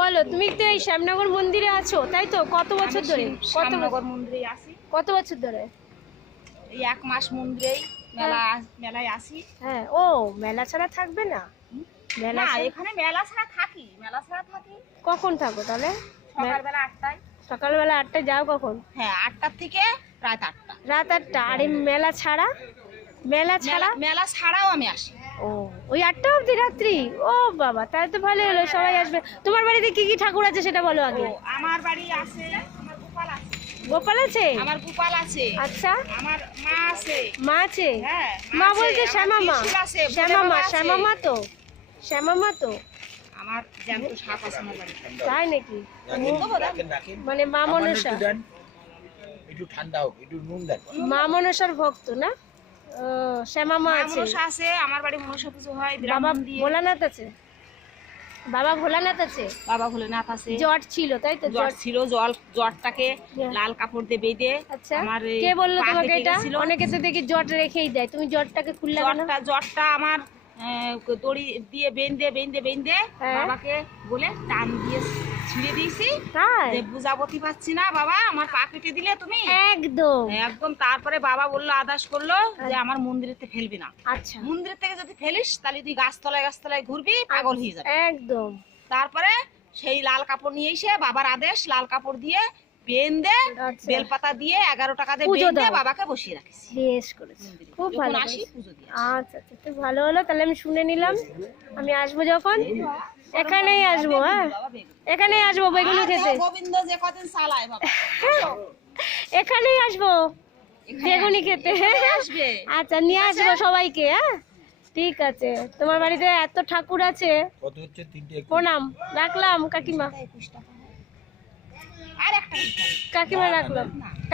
বলো, তুমি তো এই শ্যামনগর মন্দিরে আছো তাই তো? কত বছর ধরে? শ্যামনগর মন্দিরে আসি। কত বছর ধরে? এই 1 মাস মন্দিরেই মেলায় আসি। হ্যাঁ। ও, মেলা ছাড়া থাকবে না? মেলা না, এখানে মেলা ছাড়া থাকি। কখন থাকো তাহলে? সকালবেলা 8টায়। সকালবেলা 8টায় যাও কখন? হ্যাঁ, 8টার থেকে রাত 8টা। রাত 8টা। আর এই মেলা ছাড়া? মেলা ছাড়াও আমি আসি। ও, ওই 8টা অবধি রাত্রি? ও বাবা, তাহলে তো ভালোই হলো, সবাই আসবে। তোমার বাড়িতে কি কি ঠাকুর আছে সেটা বলো আগে। আমার বাড়ি আছে, আমার গোপাল আছে। গোপাল আছে? আমার গোপাল আছে। আচ্ছা। আমার মা আছে। মা আছে? হ্যাঁ, মা বলতে শ্যামা মা? শ্যামা মা তো? শ্যামা মা তো? আমার জ্যান্ত সাপ আছে আমার বাড়িতে। তাই নাকি? মানে মা মনসা? একটু ঠান্ডা হোক, একটু নুন দেন। মা মনসার ভক্ত না? ও, শ্যামা মা আছে। মনসা আছে, আমার বাড়ি মনসা পুজো হয়। বাবা ব্রাহ্মণ দিয়ে। ভোলানাথ আছে? বাবা ভোলানাথ আছে? বাবা ভোলেনাথ আছে। জট ছিল তাই তো? জ্বর ছিল, জটটাকে লাল কাপড় দিয়ে বেঁধে। আচ্ছা, আমার কে বললো তোমাকে এটা? ছিল। অনেকে তো দেখি জট রেখেই দেয়, তুমি জটটাকে খুললে কেন? জটটা আমার দড়ি দিয়ে বেঁধে হ্যাঁ। বাবাকে বলে টান দিয়ে ছিঁড়ে দিয়েছি। তাই? যে বুঝাবতি পাচ্ছি না বাবা, আমার পা কেটে দিলে তুমি। একদম একদম। তারপরে বাবা বললো, আদেশ করলো যে আমার মন্দিরেতে ফেলবি না। আচ্ছা, মন্দির থেকে যদি ফেলিস তাহলে তুই গাছতলায় ঘুরবি, পাগল হয়ে যাবে। একদম। তারপরে সেই লাল কাপড় নিয়ে এসে বাবার আদেশ, লাল কাপড় দিয়ে বেঁধে আচ্ছা। বেলপাতা দিয়ে 11 টাকা দিয়ে পুজো বেঁধে দাও। বাবাকে বসিয়ে রাখিস। বেশ করেছি, খুব ভালো আসি করেছি। পুজো দিয়ে। আচ্ছা আচ্ছা, তো ভালো হলো, তাহলে আমি শুনে নিলাম। আমি আসবো যখন, এখানেই আসবো। হ্যাঁ, এখানেই আসবো বেগুনি খেতে। গোবিন্দ যে কদিন চালায় বাবা, এখানেই আসবো বেগুনি খেতে। আসবে। আচ্ছা, নিয়ে আসবো সবাইকে। হ্যাঁ, ঠিক আছে। তোমার বাড়িতে এত ঠাকুর আছে। কত হচ্ছে? 3টে। প্রণাম, রাখলাম কাকিমা। আর একটা কাকিমা রাখলাম। না।